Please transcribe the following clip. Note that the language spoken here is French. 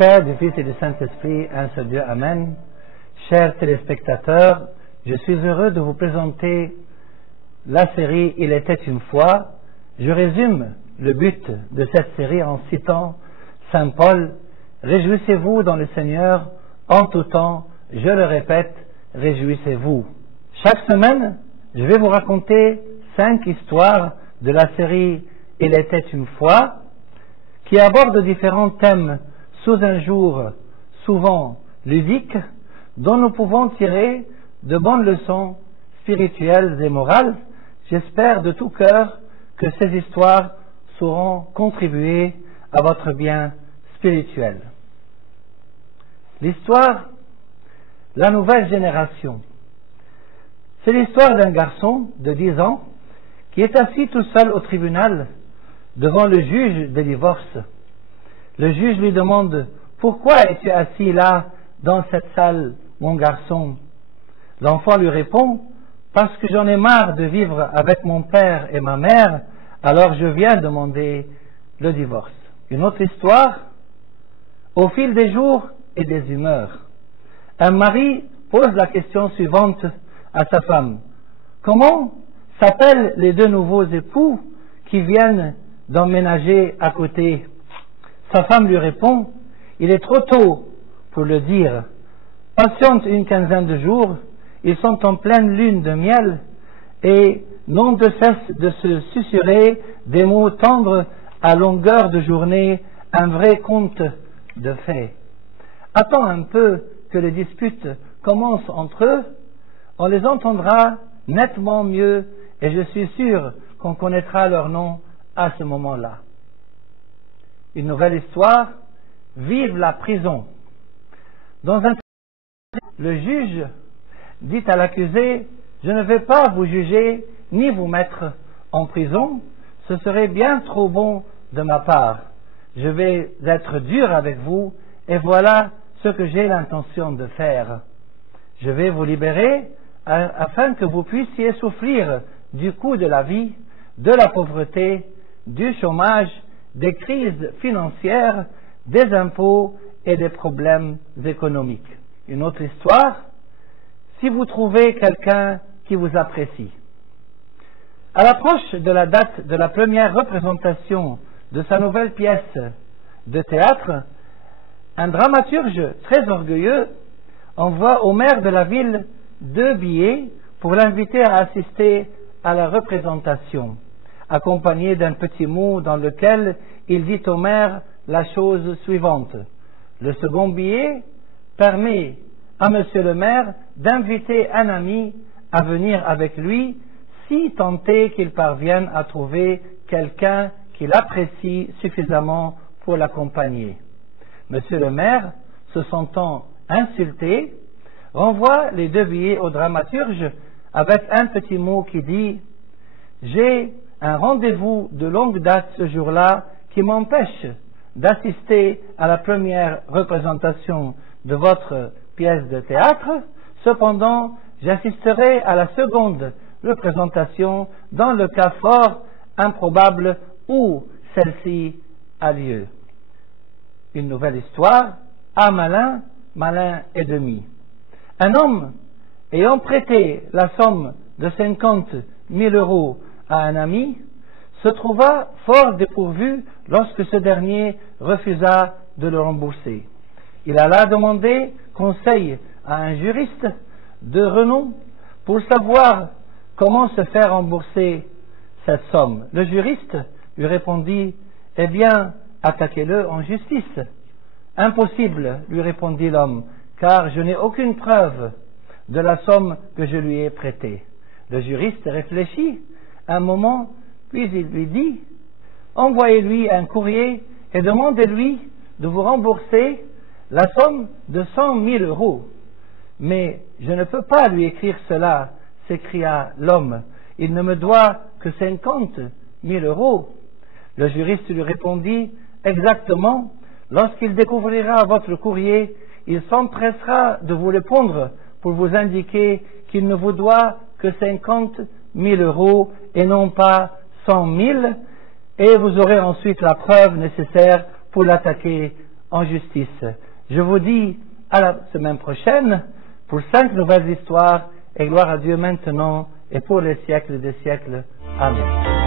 Père, du Fils et du Saint-Esprit, un seul Dieu, Amen. Chers téléspectateurs, je suis heureux de vous présenter la série Il était une fois. Je résume le but de cette série en citant Saint Paul. Réjouissez-vous dans le Seigneur, en tout temps, je le répète, réjouissez-vous. Chaque semaine, je vais vous raconter 5 histoires de la série Il était une fois, qui abordent différents thèmes sous un jour souvent ludique, dont nous pouvons tirer de bonnes leçons spirituelles et morales. J'espère de tout cœur que ces histoires sauront contribuer à votre bien spirituel. L'histoire, la nouvelle génération. C'est l'histoire d'un garçon de 10 ans qui est assis tout seul au tribunal devant le juge des divorces. Le juge lui demande « Pourquoi es-tu assis là, dans cette salle, mon garçon ?» L'enfant lui répond « Parce que j'en ai marre de vivre avec mon père et ma mère, alors je viens demander le divorce. » Une autre histoire, au fil des jours et des humeurs. Un mari pose la question suivante à sa femme. « Comment s'appellent les 2 nouveaux époux qui viennent d'emménager à côté ?» Sa femme lui répond, « Il est trop tôt pour le dire. Patiente une quinzaine de jours, ils sont en pleine lune de miel et n'ont de cesse de se susurrer des mots tendres à longueur de journée, un vrai conte de fées. Attends un peu que les disputes commencent entre eux, on les entendra nettement mieux et je suis sûr qu'on connaîtra leur nom à ce moment-là. » Une nouvelle histoire, vive la prison. Dans un le juge dit à l'accusé, je ne vais pas vous juger ni vous mettre en prison, ce serait bien trop bon de ma part. Je vais être dur avec vous et voilà ce que j'ai l'intention de faire. Je vais vous libérer afin que vous puissiez souffrir du coût de la vie, de la pauvreté, du chômage, des crises financières, des impôts et des problèmes économiques. Une autre histoire, si vous trouvez quelqu'un qui vous apprécie. À l'approche de la date de la première représentation de sa nouvelle pièce de théâtre, un dramaturge très orgueilleux envoie au maire de la ville 2 billets pour l'inviter à assister à la représentation, accompagné d'un petit mot dans lequel il dit au maire la chose suivante. Le second billet permet à monsieur le maire d'inviter un ami à venir avec lui si tant est qu'il parvienne à trouver quelqu'un qu'il apprécie suffisamment pour l'accompagner. Monsieur le maire, se sentant insulté, renvoie les 2 billets au dramaturge avec un petit mot qui dit « J'ai un rendez-vous de longue date ce jour-là qui m'empêche d'assister à la première représentation de votre pièce de théâtre. Cependant, j'assisterai à la seconde représentation dans le cas fort improbable où celle-ci a lieu. » Une nouvelle histoire, à malin, malin et demi. Un homme ayant prêté la somme de 50 000 € à un ami, se trouva fort dépourvu lorsque ce dernier refusa de le rembourser. Il alla demander conseil à un juriste de renom pour savoir comment se faire rembourser cette somme. Le juriste lui répondit, « Eh bien, attaquez-le en justice. » « Impossible, lui répondit l'homme, car je n'ai aucune preuve de la somme que je lui ai prêtée. Le juriste réfléchit un moment, puis il lui dit, « Envoyez-lui un courrier et demandez-lui de vous rembourser la somme de 100 000 €. » « Mais je ne peux pas lui écrire cela, s'écria l'homme, « il ne me doit que 50 000 €. » Le juriste lui répondit, « Exactement, lorsqu'il découvrira votre courrier, il s'empressera de vous répondre pour vous indiquer qu'il ne vous doit que 50 000 € et non pas 100 000, et vous aurez ensuite la preuve nécessaire pour l'attaquer en justice. Je vous dis à la semaine prochaine pour 5 nouvelles histoires, et gloire à Dieu maintenant et pour les siècles des siècles. Amen.